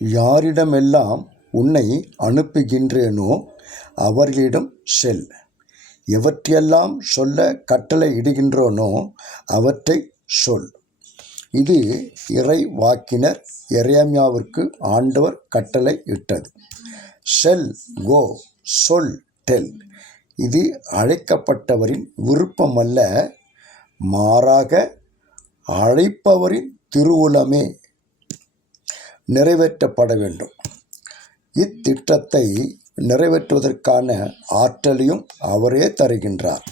யாரிடமெல்லாம் உன்னை அனுப்புகின்றேனோ அவர்களிடம் செல். எவற்றையெல்லாம் சொல்ல கட்டளை இடுகின்றோனோ அவற்றை சொல். இது இறை வாக்கினர் எரேமியாவிற்கு ஆண்டவர் கட்டளை இட்டது. செல், கோ, சொல், டெல். இது அழைக்கப்பட்டவரின் விருப்பமல்ல, மாறாக அழைப்பவரின் திருவுளமே நிறைவேற்றப்பட வேண்டும். இத்திட்டத்தை நிறைவேற்றுவதற்கான ஆற்றலையும் அவரே தருகின்றார்.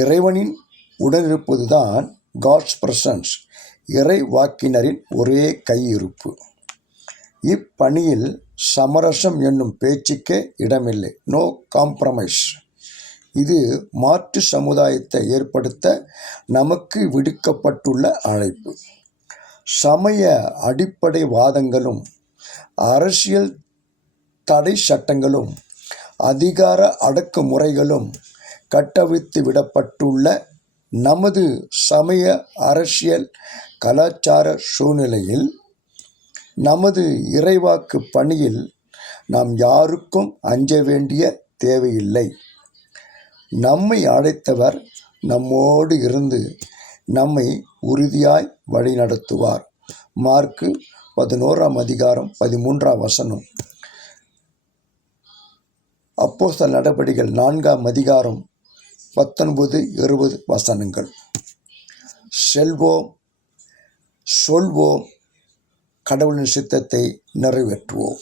இறைவனின் உடனிருப்பதுதான் காட்ஸ் பிரசன்ஸ், இறை வாக்கினரின் ஒரே கையிருப்பு. இப்பணியில் சமரசம் என்னும் பேச்சுக்கே இடமில்லை. No compromise. இது மாற்று சமுதாயத்தை ஏற்படுத்த நமக்கு விடுக்கப்பட்டுள்ள அழைப்பு. சமய அடிப்படை வாதங்களும் அரசியல் தடை சட்டங்களும் அதிகார அடக்குமுறைகளும் கட்டவிழ்த்து விடப்பட்டுள்ள நமது சமய அரசியல் கலாச்சார சூழ்நிலையில் நமது இறைவாக்கு பணியில் நாம் யாருக்கும் அஞ்ச வேண்டிய தேவையில்லை. நம்மை அழைத்தவர் நம்மோடு இருந்து நம்மை உறுதியாய் வழிநடத்துவார். மார்க்கு 11:13. அப்போஸ்தலர் நடபடிகள் 4:19-20. செல்வோம், சொல்வோம், கடவுளின் சித்தத்தை நிறைவேற்றுவோம்.